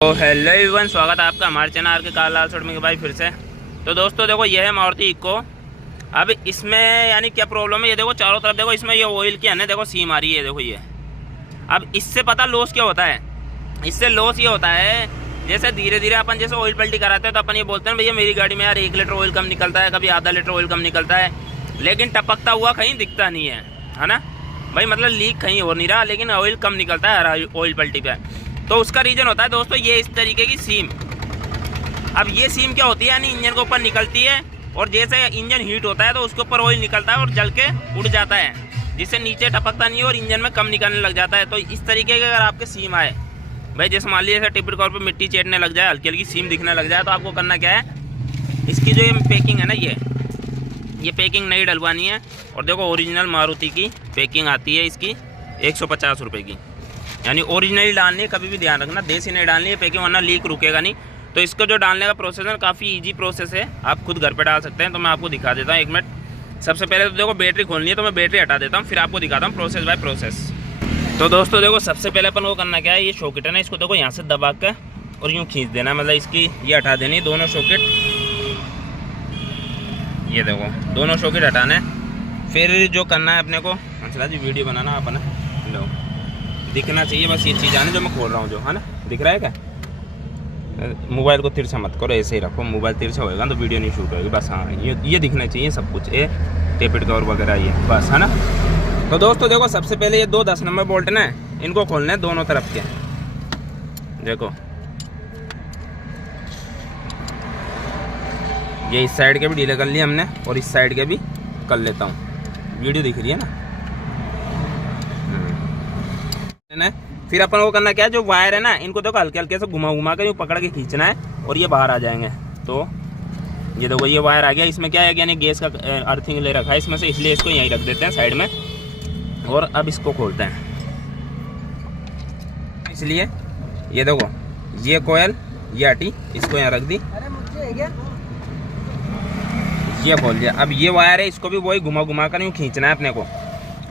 तो hello everyone, स्वागत है आपका हमारे चैनल आर के कार लाल सोड में भाई फिर से। तो दोस्तों देखो, ये है मारुति इको। अब इसमें यानी क्या प्रॉब्लम है, ये देखो चारों तरफ देखो, इसमें ये ऑयल की है ना, देखो सीम आ रही है, देखो ये। अब इससे पता लॉस क्या होता है, इससे लॉस ये होता है जैसे धीरे धीरे अपन जैसे ऑयल पल्टी कराते हैं तो अपन ये बोलते हैं भैया मेरी गाड़ी में यार 1 लीटर ऑयल कम निकलता है, कभी आधा लीटर ऑयल कम निकलता है, लेकिन टपकता हुआ कहीं दिखता नहीं है ना भाई। मतलब लीक कहीं हो नहीं रहा, लेकिन ऑयल कम निकलता है हर ऑयल पल्टी पे। तो उसका रीज़न होता है दोस्तों ये इस तरीके की सीम। अब ये सीम क्या होती है, यानी इंजन के ऊपर निकलती है और जैसे इंजन हीट होता है तो उसके ऊपर ऑयल निकलता है और जल के उड़ जाता है, जिससे नीचे टपकता नहीं है और इंजन में कम निकलने लग जाता है। तो इस तरीके के अगर आपके सीम आए भाई, जैसे मान लीजिए टिपिकल तौर पर मिट्टी चेटने लग जाए, हल्की हल्की सीम दिखने लग जाए, तो आपको करना क्या है, इसकी जो ये पैकिंग है ना, ये पैकिंग नई डलवानी है। और देखो ओरिजिनल मारुति की पैकिंग आती है इसकी 150 रुपये की, यानी ओरिजिनली डालनी है। कभी भी ध्यान रखना देसी नहीं डालनी है पैकिंग, वरना लीक रुकेगा नहीं। तो इसको जो डालने का प्रोसेस है काफ़ी इजी प्रोसेस है, आप खुद घर पे डाल सकते हैं। तो मैं आपको दिखा देता हूँ, 1 मिनट। सबसे पहले तो देखो बैटरी खोलनी है, तो मैं बैटरी हटा देता हूँ, फिर आपको दिखाता हूँ प्रोसेस बाय प्रोसेस। तो दोस्तों देखो, सबसे पहले अपन को करना क्या है, ये शॉकेट है ना, इसको देखो यहाँ से दबा कर और यूँ खींच देना, मतलब इसकी ये हटा देनी दोनों शॉकेट। ये देखो दोनों शॉकेट हटाना है। फिर जो करना है अपने को, अच्छा जी वीडियो बनाना अपना, लो दिखना चाहिए बस ये चीज़ आने जो मैं खोल रहा हूँ, जो है ना, दिख रहा है क्या। मोबाइल को तिरछा मत करो, ऐसे ही रखो, मोबाइल तिरछा होएगा तो वीडियो नहीं शूट होगी। बस हाँ, ये दिखना चाहिए सब कुछ, ये टेपिड कवर वगैरह ये बस, है ना। तो दोस्तों देखो, सबसे पहले ये 2 10 नंबर बोल्ट ना, इनको खोलने हैं दोनों तरफ के। देखो ये इस साइड के भी ढीले कर लिए हमने और इस साइड के भी कर लेता हूँ, वीडियो दिख रही है ना। फिर अपन को करना क्या है, जो वायर है ना, इनको देखो हल्के हल्के से घुमा घुमा कर यूँ पकड़ के खींचना है और ये बाहर आ जाएंगे। तो ये देखो ये वायर आ गया, इसमें क्या है, यानी गैस का अर्थिंग ले रखा है इसमें से, इसलिए इसको यहीं रख देते हैं साइड में। और अब इसको खोलते हैं, इसलिए ये देखो ये कोयल ये हटी, इसको यहाँ रख दी, ये खोल दिया। अब ये वायर है, इसको भी वही घुमा घुमा कर यूँ खींचना है अपने को,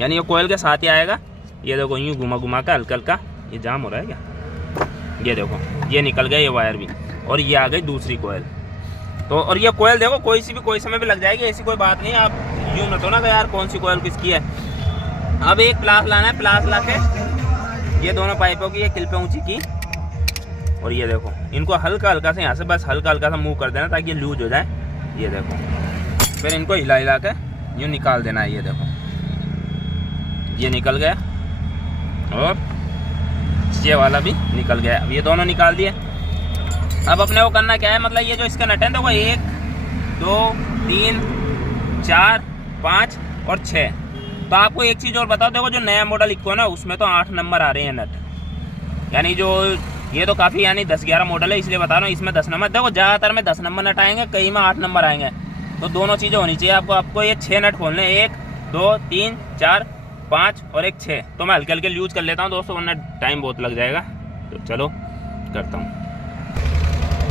यानी ये कोयल के साथ ही आएगा। ये देखो यूँ घुमा घुमा कर हल्का हल्का, ये जाम हो रहा है क्या, ये देखो ये निकल गया ये वायर भी, और ये आ गई दूसरी कोयल। तो और ये कोयल देखो कोई समय भी लग जाएगी, ऐसी कोई बात नहीं। आप यूँ न तो ना कि यार कौन सी कोयल किसकी है। अब एक प्लास लाना है, प्लास ला के ये दोनों पाइपों की ये क्लिपें ऊँची की, और ये देखो इनको हल्का हल्का से यहाँ से बस हल्का हल्का सा मूव कर देना ताकि ये लूज हो जाए। ये देखो फिर इनको हिला हिला के यूँ निकाल देना है। ये देखो ये निकल गया और ये वाला भी निकल गया। अब ये दोनों निकाल दिए। अब अपने को करना क्या है, मतलब ये जो इसका नट है देखो 1 2 3 4 5 और 6। तो आपको एक चीज़ और बताओ, देखो जो नया मॉडल इको है ना, उसमें तो 8 नंबर आ रहे हैं नट, यानी जो ये तो काफ़ी यानी 10-11 मॉडल है, इसलिए बता रहा हूँ इसमें 10 नंबर। देखो ज़्यादातर में 10 नंबर नट आएंगे, कई में 8 नंबर आएंगे। तो दोनों चीज़ें होनी चाहिए आपको ये 6 नट खोलने, 1 2 3 4 5 और एक 6। तो मैं हल्के हल्के यूज कर लेता हूँ दोस्तों, वरना टाइम बहुत लग जाएगा। तो चलो करता हूँ।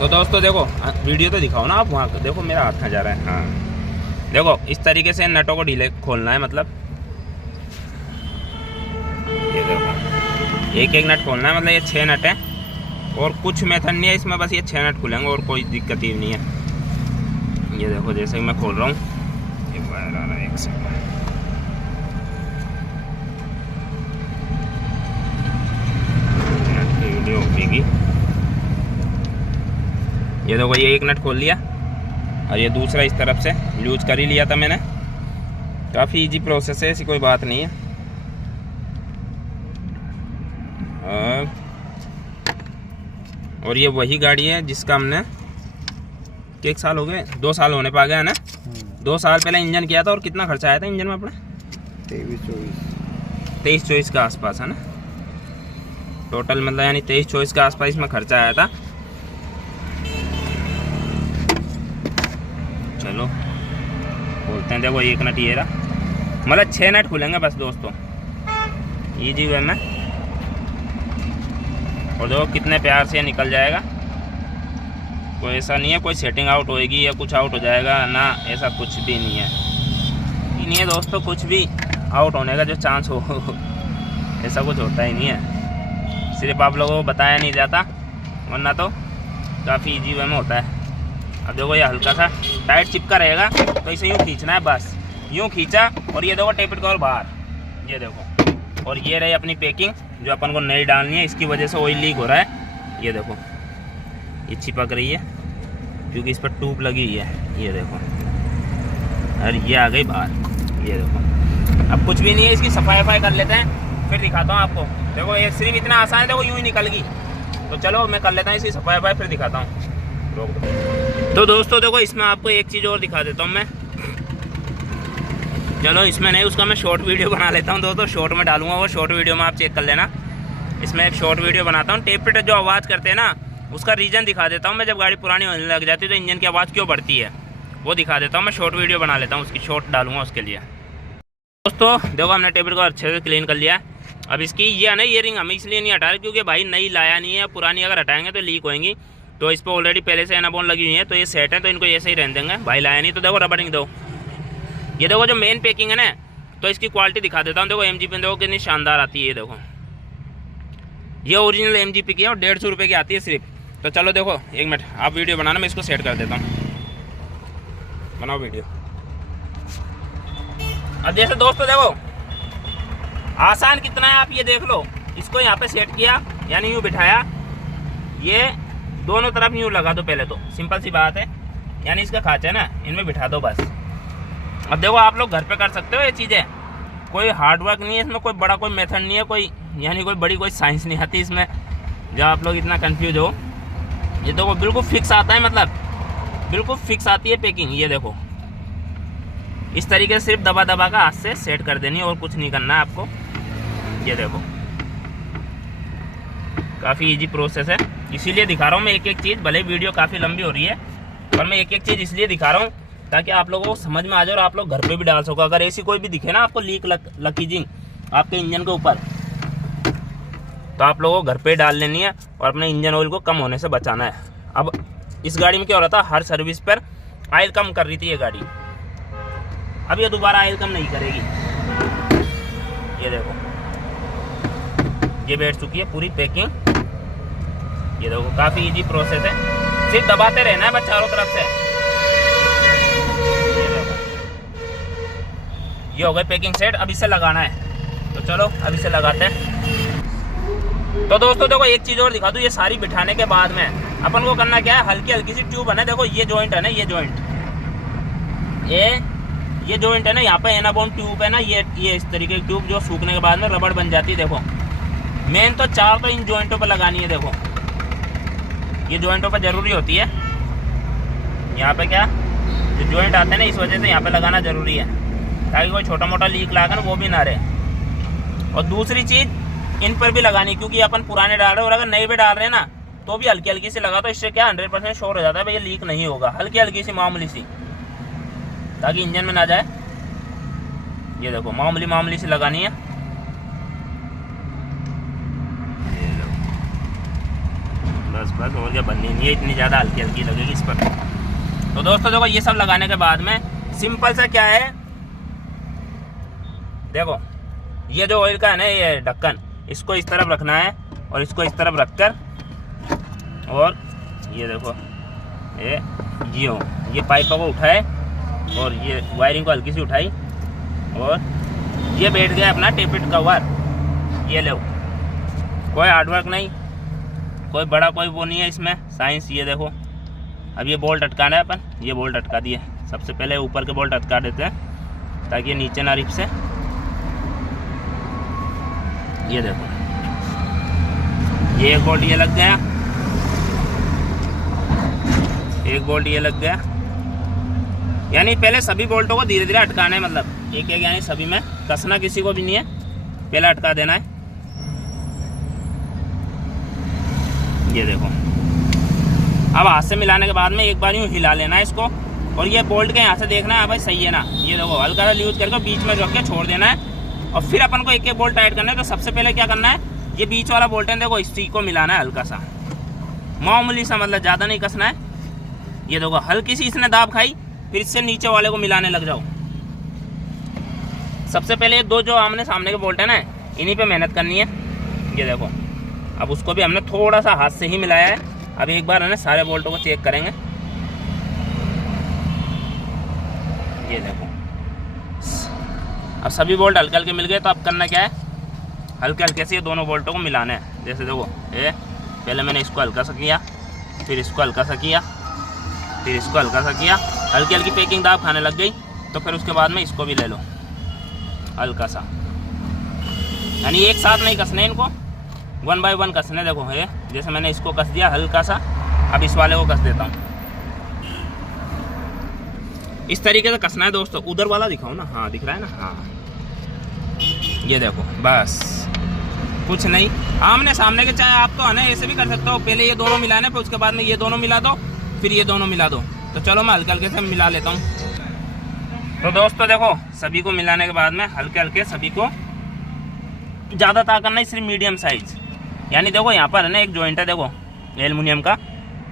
तो दोस्तों देखो वीडियो तो दिखाओ ना आप, वहाँ देखो मेरा हाथ कहाँ जा रहा है। हाँ देखो इस तरीके से नटों को ढीले खोलना है, मतलब ये देखो एक एक नट खोलना है, मतलब ये 6 नट है और कुछ मेथड नहीं है इसमें, बस ये 6 नट खुलेंगे और कोई दिक्कत ही नहीं है। ये देखो जैसे कि मैं खोल रहा हूँ, ये वायर आ रहा है, एक सेकंड। ये देखो ये एक नट खोल लिया और ये दूसरा इस तरफ से लूज कर ही लिया था मैंने। काफ़ी इजी प्रोसेस है, ऐसी कोई बात नहीं है। और ये वही गाड़ी है जिसका हमने 1 साल हो गए, 2 साल होने पा गया है ना। 2 साल पहले इंजन किया था और कितना खर्चा आया था इंजन में अपना, 23-24 के आसपास है ना टोटल, मतलब यानी 23-24 के आसपास इसमें खर्चा आया था। चलो बोलते हैं, देखो एक नट ये रहा, मतलब 6 नट खुलेंगे बस दोस्तों, ईजी वे में। और देखो कितने प्यार से निकल जाएगा, कोई ऐसा नहीं है कोई सेटिंग आउट होएगी या कुछ आउट हो जाएगा ना, ऐसा कुछ भी नहीं है दोस्तों, कुछ भी आउट होने का जो चांस हो ऐसा कुछ होता ही नहीं है। सिर्फ आप लोगों को बताया नहीं जाता वरना तो काफ़ी ईजी वे में होता है। अब देखो ये हल्का सा टाइट चिपका रहेगा तो इसे यूँ खींचना है, बस यूँ खींचा और ये देखो टेप इट कवर बाहर, ये देखो। और ये रही अपनी पैकिंग जो अपन को नई डालनी है, इसकी वजह से ऑयल लीक हो रहा है। ये देखो ये चिपक रही है क्योंकि इस पर ट्यूब लगी हुई है, ये देखो। और ये आ गई बाहर, ये देखो। अब कुछ भी नहीं है, इसकी सफाई कर लेते हैं फिर दिखाता हूँ आपको। देखो ये सिर्फ इतना आसान है, देखो यूँ ही निकल गई। तो चलो मैं कर लेता हूँ इसकी सफाई फिर दिखाता हूँ, रोक दो। तो दोस्तों देखो इसमें आपको एक चीज़ और दिखा देता हूँ मैं। चलो इसमें नहीं, उसका मैं शॉर्ट वीडियो बना लेता हूँ दोस्तों, शॉर्ट में डालूंगा, वो शॉर्ट वीडियो में आप चेक कर लेना। इसमें एक शॉर्ट वीडियो बनाता हूँ, टेप पे जो आवाज़ करते हैं ना उसका रीज़न दिखा देता हूँ मैं। जब गाड़ी पुरानी होने लग जाती है तो इंजन की आवाज़ क्यों बढ़ती है वो दिखा देता हूँ मैं। शॉर्ट वीडियो बना लेता हूँ, उसकी शॉर्ट डालूंगा उसके लिए। दोस्तों देखो हमने टेबल को अच्छे से क्लीन कर लिया। अब इसकी ये है ना, ये रिंग हम इसलिए नहीं हटा रहे क्योंकि भाई नई लाया नहीं है, पुरानी अगर हटाएंगे तो लीक होएंगी। तो इस पर ऑलरेडी पहले से एनाबॉन लगी हुई है, तो ये सेट है, तो इनको ऐसे ही रहने देंगे। भाई लाया नहीं तो देखो रबड़िंग दो। ये देखो जो मेन पैकिंग है ना, तो इसकी क्वालिटी दिखा देता हूँ। देखो MGP देखो कितनी शानदार आती है, ये देखो ये ओरिजिनल MGP की है और 150 रुपये की आती है सिर्फ। तो चलो देखो एक मिनट आप वीडियो बनाना, मैं इसको सेट कर देता हूँ। बनाओ वीडियो। अब जैसे दोस्तों देखो आसान कितना है, आप ये देख लो। इसको यहाँ पे सेट किया यानी यूँ बिठाया, ये दोनों तरफ यूँ लगा दो पहले तो, सिंपल सी बात है। यानी इसका खांचा है ना, इनमें बिठा दो बस। अब देखो आप लोग घर पे कर सकते हो ये चीज़ें, कोई हार्ड वर्क नहीं है इसमें, कोई बड़ा कोई मेथड नहीं है, कोई यानी कोई बड़ी कोई साइंस नहीं आती इसमें, जब आप लोग इतना कंफ्यूज हो। ये देखो बिल्कुल फिक्स आता है, मतलब बिल्कुल फिक्स आती है पैकिंग। ये देखो इस तरीके से सिर्फ दबा दबा का हाथ से सेट कर देनी, और कुछ नहीं करना है आपको। ये देखो काफ़ी इजी प्रोसेस है, इसीलिए दिखा रहा हूँ मैं एक एक चीज़। भले वीडियो काफ़ी लंबी हो रही है पर मैं एक एक चीज़ इसलिए दिखा रहा हूँ ताकि आप लोगों को समझ में आ जाए और आप लोग घर पे भी डाल सको। अगर ऐसी कोई भी दिखे ना आपको लीक लकीजिंग आपके इंजन के ऊपर, तो आप लोगों को घर पे डाल लेनी है और अपने इंजन ऑयल को कम होने से बचाना है। अब इस गाड़ी में क्या हो रहा था, हर सर्विस पर ऑयल कम कर रही थी ये गाड़ी, अब ये दोबारा ऑयल कम नहीं करेगी। ये देखो ये बैठ चुकी है पूरी पैकिंग। ये देखो काफ़ी इजी प्रोसेस है, सिर्फ दबाते रहना है बस चारों तरफ से। ये देखो ये हो गई पैकिंग सेट, अब इसे लगाना है। तो चलो अब इसे लगाते हैं। तो दोस्तों देखो एक चीज़ और दिखा दूँ, ये सारी बिठाने के बाद में अपन को करना क्या है, हल्की हल्की सी ट्यूब है ना, देखो ये जॉइंट है ना, ये जॉइंट, ये जॉइंट है ना, यहाँ पे एनाबॉन ट्यूब है ना, ये इस तरीके की ट्यूब जो सूखने के बाद में रबड़ बन जाती है। देखो मेन तो 4 तो इन जॉइंटों पर लगानी है। देखो ये जॉइंटों पर जरूरी होती है, यहाँ पे क्या जो जॉइंट आते हैं ना, इस वजह से यहाँ पे लगाना जरूरी है ताकि कोई छोटा मोटा लीक लगा ना वो भी ना रहे। और दूसरी चीज़ इन पर भी लगानी, क्योंकि अपन पुराने डाल रहे हैं और अगर नए भी डाल रहे हैं ना तो भी हल्की हल्की सी लगा, तो इससे क्या 100% श्योर हो जाता है भाई ये लीक नहीं होगा। हल्की हल्की सी मामूली सी, ताकि इंजन में ना जाए। ये देखो मामूली सी लगानी है। बस और क्या बननी नहीं है, इतनी ज़्यादा हल्की हल्की लगेगी इस पर। तो दोस्तों देखो ये सब लगाने के बाद में सिंपल सा क्या है, देखो ये जो ऑयल का है ना ये ढक्कन, इसको इस तरफ रखना है और इसको इस तरफ रखकर, और ये देखो ये पाइप को उठाए और ये वायरिंग को हल्की सी उठाई और ये बैठ गया अपना टेपिट कवर। ये लो, कोई हार्डवर्क नहीं, कोई बड़ा कोई वो नहीं है इसमें साइंस। ये देखो अब ये बोल्ट अटकाना है अपन, ये बोल्ट अटका दिए। सबसे पहले ऊपर के बोल्ट अटका देते हैं ताकि ये नीचे ना रिप से। ये देखो ये एक बोल्ट ये लग गया, एक बोल्ट ये लग गया। यानी पहले सभी बोल्टों को धीरे धीरे अटकाना है, मतलब एक एक, यानी सभी में कसना किसी को भी नहीं है, पहले अटका देना है। ये देखो अब हाथ से मिलाने के बाद में एक बार यूँ हिला लेना है इसको, और ये बोल्ट के यहाँ से देखना है भाई सही है ना। ये देखो हल्का सा यूज करके बीच में रख के छोड़ देना है, और फिर अपन को एक एक बोल्ट टाइट करना है। तो सबसे पहले क्या करना है, ये बीच वाला बोल्ट है देखो, इसी को मिलाना है हल्का सा, मामूली सा, मतलब ज़्यादा नहीं कसना है। ये देखो हल्की सी इसने दाब खाई, फिर इससे नीचे वाले को मिलाने लग जाओ। सबसे पहले ये दो जो आमने सामने के बोल्ट है ना, इन्हीं पे मेहनत करनी है। ये देखो अब उसको भी हमने थोड़ा सा हाथ से ही मिलाया है। अब एक बार है ना सारे बोल्टों को चेक करेंगे। ये देखो, अब सभी बोल्ट हल्के हल्के मिल गए। तो अब करना क्या है, हल्के हल्के से ये दोनों बोल्टों को मिलाना है। जैसे देखो ये पहले मैंने इसको हल्का सा किया, फिर इसको हल्का सा किया, फिर इसको हल्का सा किया। हल्की हल्की पैकिंग दाब खाने लग गई। तो फिर उसके बाद में इसको भी ले लो हल्का सा, यानी एक साथ नहीं कसने इनको, 1 बाय 1 कसने। देखो ये जैसे मैंने इसको कस दिया हल्का सा, अब इस वाले को कस देता हूँ। इस तरीके से कसना है दोस्तों। उधर वाला दिखाओ ना, हाँ दिख रहा है ना, हाँ ये देखो बस, कुछ नहीं, आमने सामने के। चाहे आप तो है ना ऐसे भी कर सकते हो, पहले ये दोनों मिलाने, फिर उसके बाद में ये दोनों मिला दो, फिर ये दोनों मिला दो। तो चलो मैं हल्के हल्के से मिला लेता हूँ। तो दोस्तों देखो, सभी को मिलाने के बाद में हल्के हल्के सभी को, ज़्यादा ताकत नहीं, सिर्फ मीडियम साइज। यानी देखो यहाँ पर है ना एक जॉइंट है, देखो एल्युमिनियम का,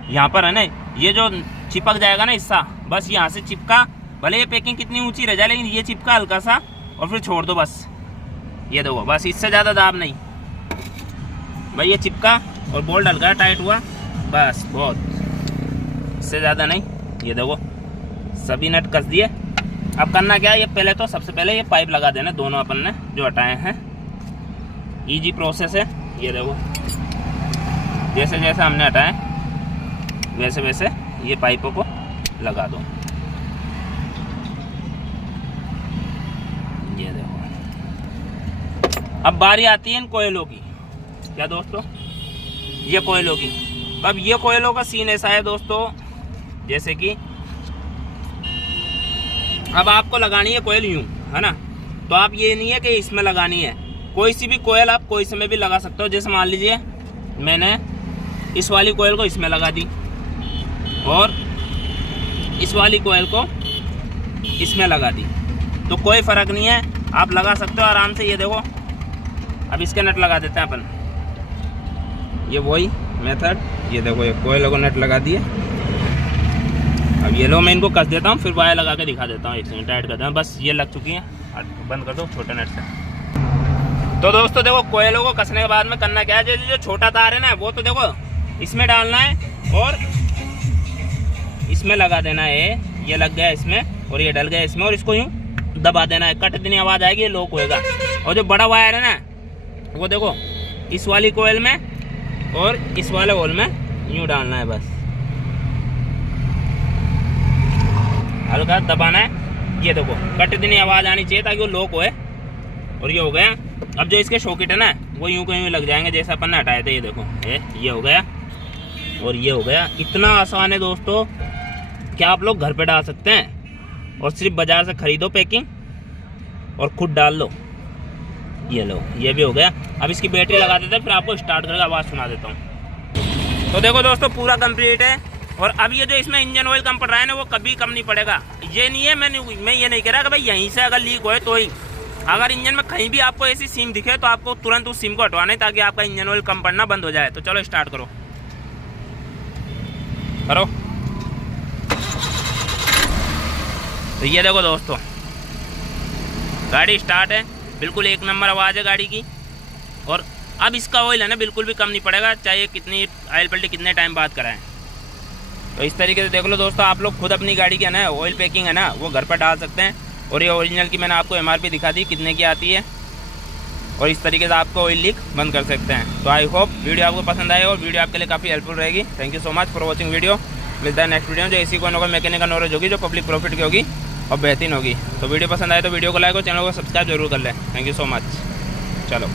यहाँ पर है ना ये जो चिपक जाएगा ना हिस्सा, बस यहाँ से चिपका, भले ये पैकिंग कितनी ऊंची रह जाए, लेकिन ये चिपका हल्का सा और फिर छोड़ दो बस। ये देखो बस, इससे ज़्यादा दाब नहीं भाई, ये चिपका और बोल्ट हल्का टाइट हुआ बस, बहुत, इससे ज़्यादा नहीं। ये देखो सभी नट कस दिए। अब करना क्या है, ये पहले तो सबसे पहले ये पाइप लगा देना, दोनों अपन ने जो हटाए हैं। इजी प्रोसेस है। ये देखो जैसे जैसे हमने हटाए वैसे वैसे ये पाइपों को लगा दो। ये देखो, अब बारी आती है इन कोयलों की। क्या दोस्तों, ये कोयलों की। अब ये कोयलों का सीन ऐसा है दोस्तों, जैसे कि अब आपको लगानी है कोयल यूं, है ना, तो आप ये नहीं है कि इसमें लगानी है, कोई सी भी कोयल आप कोई समय भी लगा सकते हो। जैसे मान लीजिए मैंने इस वाली कोयल को इसमें लगा दी और इस वाली कोयल को इसमें लगा दी, तो कोई फ़र्क नहीं है, आप लगा सकते हो आराम से। ये देखो, अब इसके नट लगा देते हैं अपन, ये वही मेथड। ये देखो ये कोयल को नट लगा दिए। अब ये लो, मैं इनको कस देता हूँ, फिर वायर लगा के दिखा देता हूँ। एक सेकंड टाइट करता हूँ, बस ये लग चुकी है, बंद कर दो छोटे नट से। तो दोस्तों देखो, कोयलों को कसने के बाद में करना क्या है, जो छोटा तार है ना, वो तो देखो इसमें डालना है और इसमें लगा देना है। ये लग गया इसमें और ये डल गया इसमें, और इसको यूँ दबा देना है, कट देने आवाज़ आएगी, ये लॉक होएगा। और जो बड़ा वायर है ना, वो देखो इस वाली कोयल में और इस वाले होल में यूँ डालना है, बस हल्का दबाना है। ये देखो कट देने आवाज़ आनी चाहिए ताकि वो लॉक होए। और ये हो गया। अब जो इसके शॉकेट है ना, वो यूं को यूं लग जाएंगे जैसे अपन ने हटाए थे। ये देखो ये हो गया और ये हो गया। इतना आसान है दोस्तों, क्या आप लोग घर पे डाल सकते हैं, और सिर्फ बाजार से खरीदो पैकिंग और खुद डाल लो। ये लो, ये भी हो गया। अब इसकी बैटरी लगा देते हैं, फिर आपको स्टार्ट करके आवाज़ सुना देता हूँ। तो देखो दोस्तों, पूरा कंप्लीट है। और अब ये जो इसमें इंजन ऑयल कम पड़ रहा है ना, वो कभी कम नहीं पड़ेगा। ये नहीं है, मैं ये नहीं कह रहा कि भाई यहीं से अगर लीक होए तो ही, अगर इंजन में कहीं भी आपको ऐसी सीम दिखे तो आपको तुरंत उस सीम को हटवाना है, ताकि आपका इंजन ऑयल कम पड़ना बंद हो जाए। तो चलो स्टार्ट करो। तो ये देखो दोस्तों, गाड़ी स्टार्ट है, बिल्कुल एक नंबर आवाज़ है गाड़ी की। और अब इसका ऑयल है ना, बिल्कुल भी कम नहीं पड़ेगा, चाहे कितनी ऑयल पलटी कितने टाइम बाद कराएं। तो इस तरीके से देख लो दोस्तों, आप लोग खुद अपनी गाड़ी की है ना ऑयल पैकिंग है ना, वो घर पर डाल सकते हैं। और ये ओरिजिनल की मैंने आपको MRP दिखा दी कितने की आती है, और इस तरीके से आपको ऑयल लीक बंद कर सकते हैं। तो आई होप वीडियो आपको पसंद आए और वीडियो आपके लिए काफ़ी हेल्पफुल रहेगी। Thank you so much for watching video. मिलता है नेक्स्ट वीडियो में, जो इसी को मैकेनिकल नॉलेज होगी, जो पब्लिक प्रॉफिट की होगी और बेहतरीन होगी। तो वीडियो पसंद आए तो वीडियो को लाइक और चैनल को सब्सक्राइब जरूर कर लें। Thank you so much. चलो।